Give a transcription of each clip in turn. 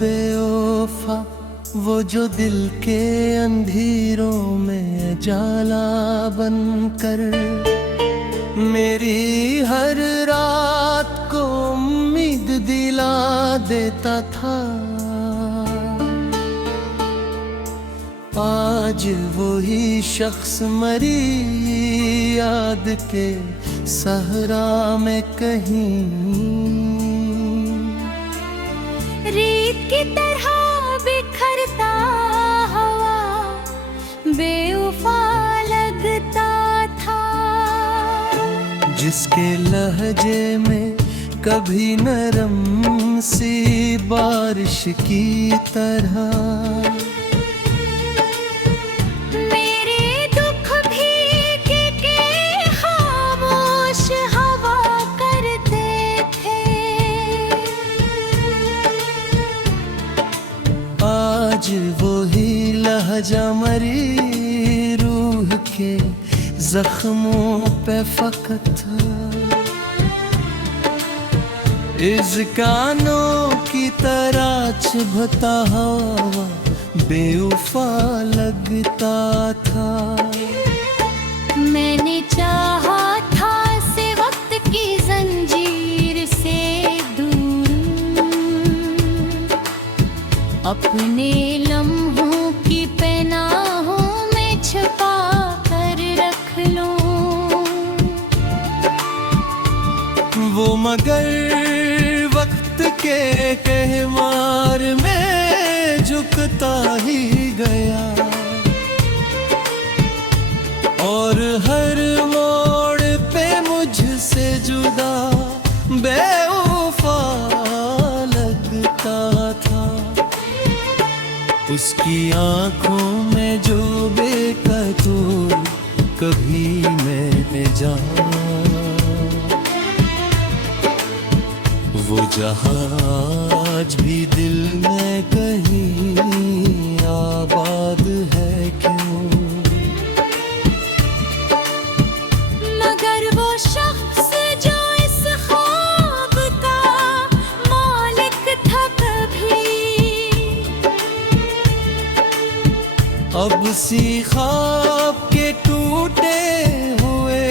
बेवफा वो जो दिल के अंधेरों में जाला बनकर मेरी हर रात को उम्मीद दिला देता था। आज वही शख्स मरी याद के सहरा में कहीं, रेत की तरह बिखरता हवा बेवफा लगता था। जिसके लहजे में कभी नरम सी बारिश की तरह मेरे दुख भीग के खामोश हवा करते थे। आज वही लहजा मरी रूह के जख्मों पे फकत इस कानों की तरह चुभता हवा बेवफा लगता था। मैंने चाहा था से वक्त की जंजीर से दूर अपने लम्हों की पनाहों में छुपा कर रख लूं। वो मगर वक्त के कहमार में झुकता ही गया और हर मोड़ पे मुझसे जुदा बेवफा लगता था। उसकी आंखों में जो बेकसूर कभी मैंने जाना वो जहाज भी दिल में कहीं आबाद है क्यों। मगर वो शख्स जो इस ख्वाब का मालिक था कभी अब सी ख्वाब के टूटे हुए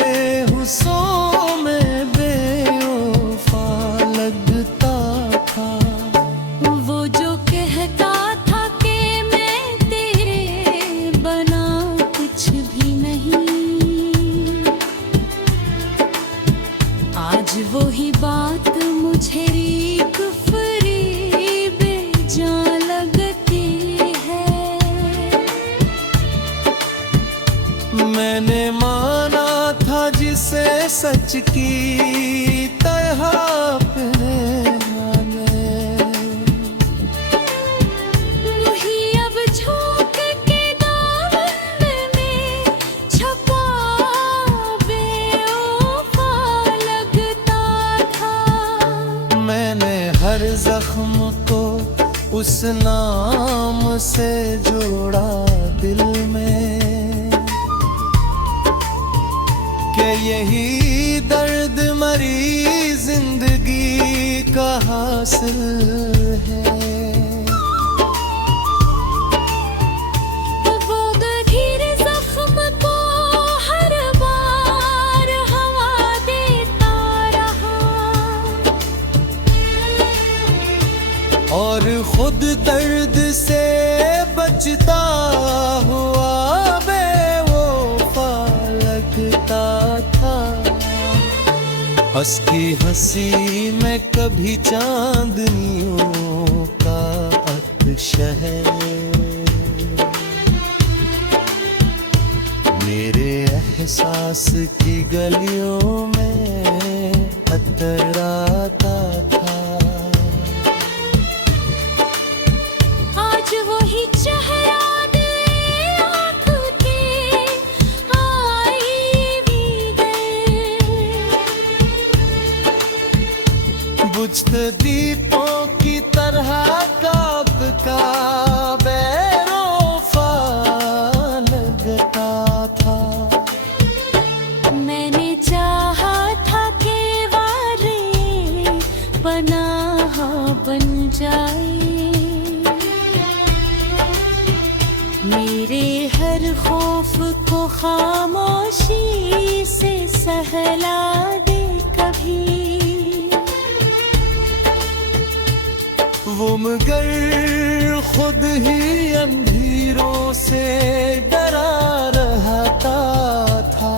हुस्सों में बेवफा लगता था। वो जो कहता था कि मैं तेरे बना कुछ भी नहीं, आज वही बात मुझे रीक फरीब जान लगती है। मैंने माना था जिसे सच की तरह अपने वही अब झोंक के दामन में छुपा बेवफा लगता था। मैंने हर जख्म को उस नाम से जोड़ा दिल में कि यही दर्द मरी जिंदगी का हासिल है। वो गहीर जख्म को हर बार हवा देता रहा और खुद दर्द से बचता हुआ बेवफा लगता था। हंस की हंसी में कभी चांदनियों का अतश है। मेरे एहसास की गलियों में अतराता था। आज वही चेहरा दे आँख के आई भी गए। बुझते दीपों की तरह कांपता बेवफा लगता था। मैंने चाहा हर खौफ को खामोशी से सहला दे कभी। वो मगर खुद ही अंधेरों से डरा रहता था,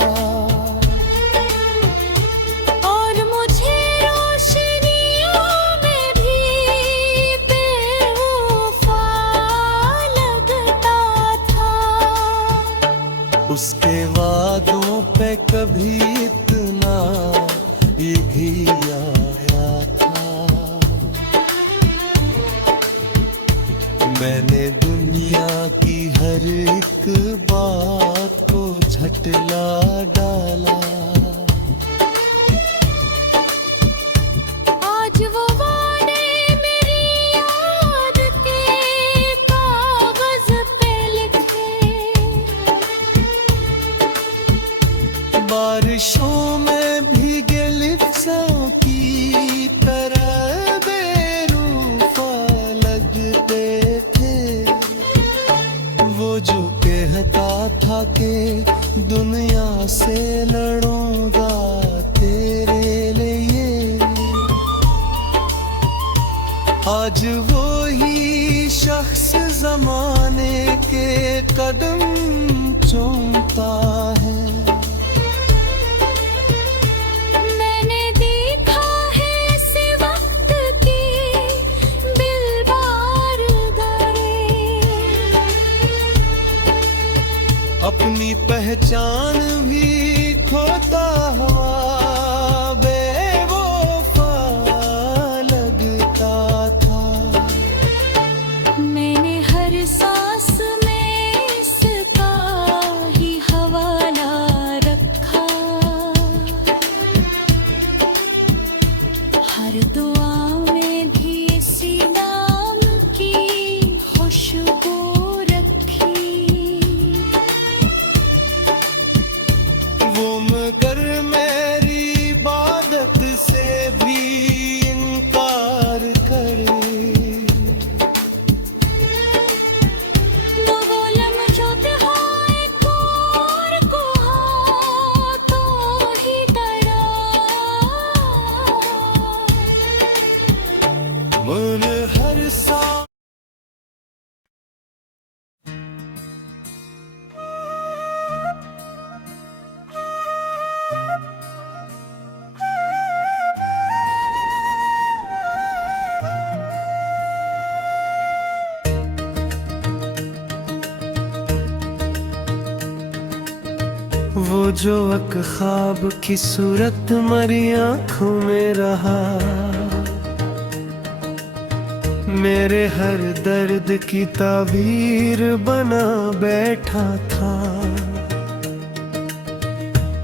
और मुझे रोशनियों में भी बेवफा लगता था। उसके वादों पे कभी इतना ये भी आया था। मैंने दुनिया की हर एक बात को झटला डाला। आज वो वादे मेरी याद के कागज पे लिखे, बारिशों में भीगे लिप्सों की तरह बेरूफा लगते थे। वो जो कहता था कि दुनिया से लड़ूंगा तेरे लिए, आज वो ही शख्स जमाने के कदम चूमता है। मैंने देखा है इस वक्त की बिलबार दरे, अपनी पहचान भी खोता हुआ बेवफा लगता था। मैंने हर सांस में इसका ही हवाला रखा, हर दुआ में भी इसी नाम की खुशबू रखी। वो मगर मेरी इबादत से भी इनकार करे। वो लम्हों हो एक और को तो ही तरह मन हर सा वो जो एक ख्वाब की सूरत मरी आंखों में रहा, मेरे हर दर्द की ताबीर बना बैठा था।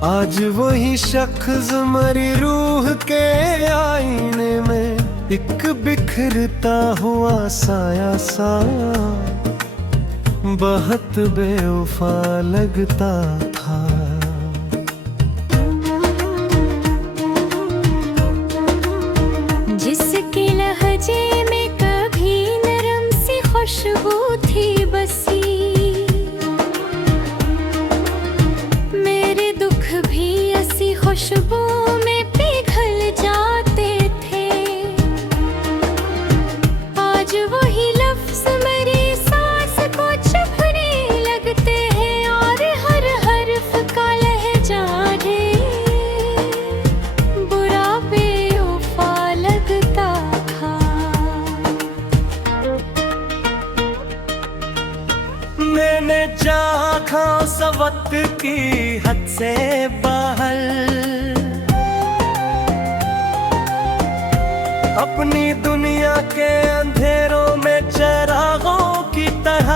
आज वही शख्स मरी रूह के आईने में एक बिखरता हुआ साया सा बहुत बेवफा लगता था। जिसके लहजे में कभी नरम सी खुशबू थी बसी, मेरे दुख भी ऐसी खुशबू में पिघल जाते थे। आज वही लफ्ज मेरी सांस को चुभने लगते हैं, और हर हर्फ का लहजा है बुरा बेवफा लगता था। मैंने चाहा सवत की हद से बाहर अपनी दुनिया के अंधेरों में चिरागों की तरह,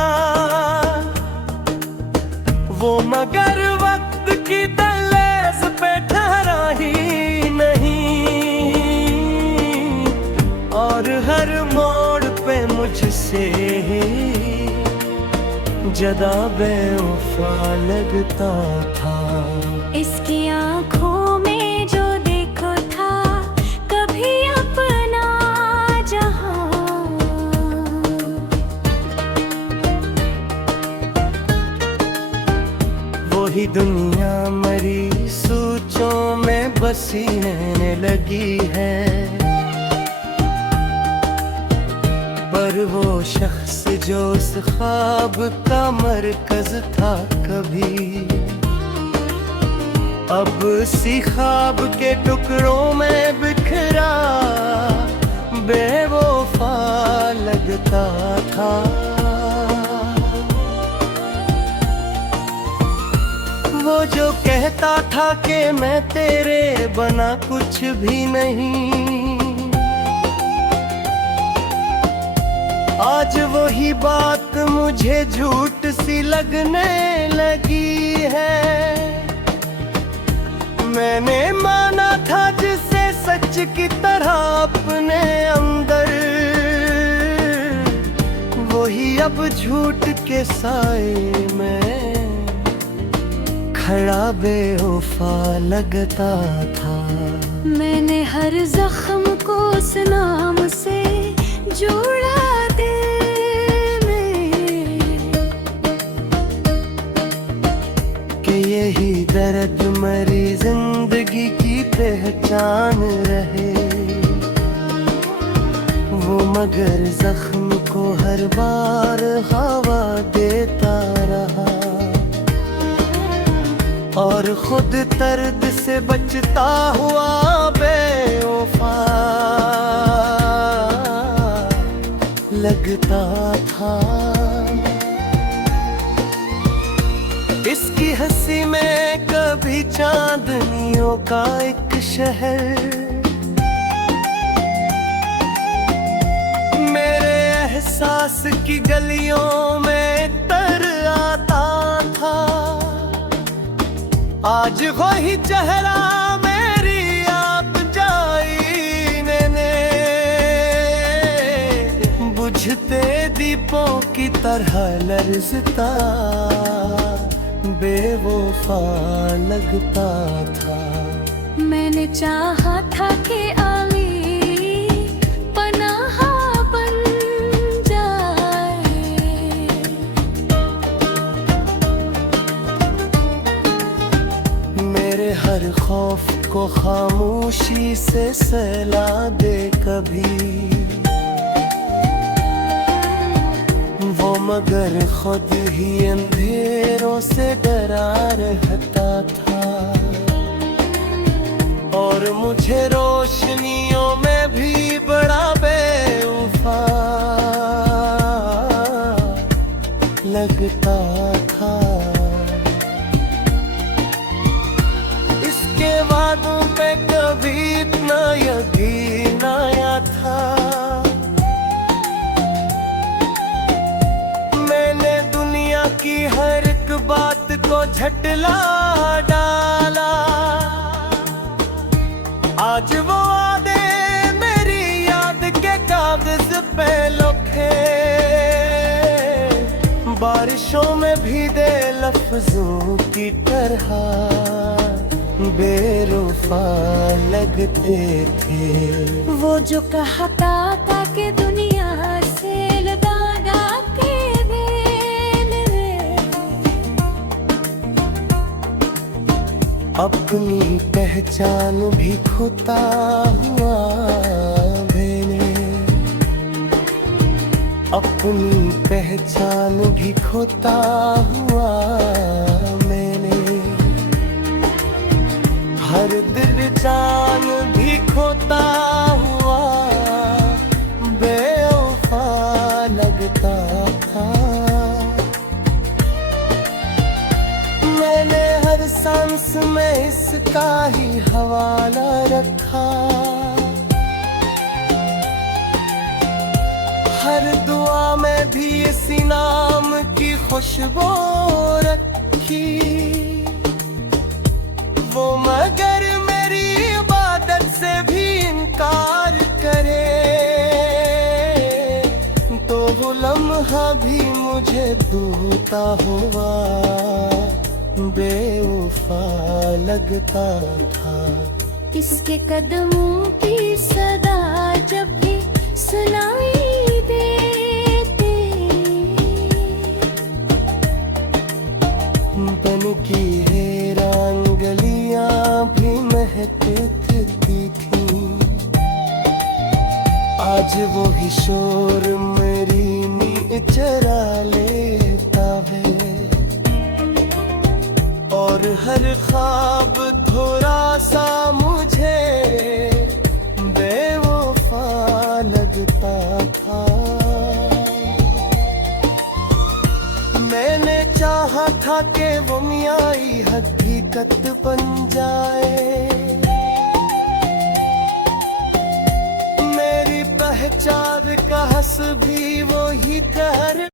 वो मगर वक्त की दहलीज पे ठहरा ही नहीं, और हर मोड़ पे मुझसे जदा बेवफा लगता था। इसकी आंखों में जो देखो था कभी अपना जहां, ही दुनिया मरी सोचों में बसी रहने लगी है। पर वो शख्स जो उस ख्वाब का मरकज था कभी, अब उसी ख्वाब के टुकड़ों में बिखरा बेवफा लगता था। वो जो कहता था कि मैं तेरे बना कुछ भी नहीं, आज वही बात मुझे झूठ सी लगने लगी है। मैंने माना था जिसे सच की तरह अपने अंदर, वही अब झूठ के साए में खड़ा बेवफा लगता था। मैंने हर जख्म को उस नाम से जोड़ा दिल में, कि यही दर्द मरी जिंदगी की पहचान रहे। वो मगर जख्म को हर बार हवा देता रहा, और खुद दर्द से बचता हुआ बेवफा लगता था। इसकी हंसी में कभी चांदनियों का एक शहर, मेरे एहसास की गलियों में तर आता था। आज वही चेहरा मेरी आप जाई ने बुझते दीपों की तरह लरजता बेवफा लगता था। मैंने चाहा था कि आली पनाह बन जाए, मेरे हर खौफ को खामोशी से सहला दे कभी। वो मगर खुद ही अंधेरों से डरा रहता था, और मुझे रोशनियों में भी बड़ा बेवफा लगता था। इसके वादों पे कभी इतना यकीन आया था। मैंने दुनिया की हर एक बात को झटला डाला, आज वो वादे मेरी याद के कागज पे लिखे। बारिशों में भीगे लफ्जों की तरह बेरुफा लगते थे। वो जो कहता था कि दुनिया से लगा के अपनी पहचान भी खोता हुआ मैंने, अपनी पहचान भी खोता हुआ मैंने। हर दिल जान भी खोता हुआ बेवफा लगता था। मैंने हर सांस में इसका ही हवाला रखा, हर दुआ में भी इसी नाम की खुशबू रखी। वो मगर मेरी इबादत से भी इनकार करे तो वो लम्हा भी मुझे दूता हुआ बेवफा लगता था। इसके कदमों की सदा जब भी सुनाई देते, बन की चरा लेता है, और हर ख्वाब थोड़ा सा मुझे बेवफा लगता था। मैंने चाहा था कि वो मियाई हकीकत बन जाए, मेरी पहचान का हंस भी वो ही ठहर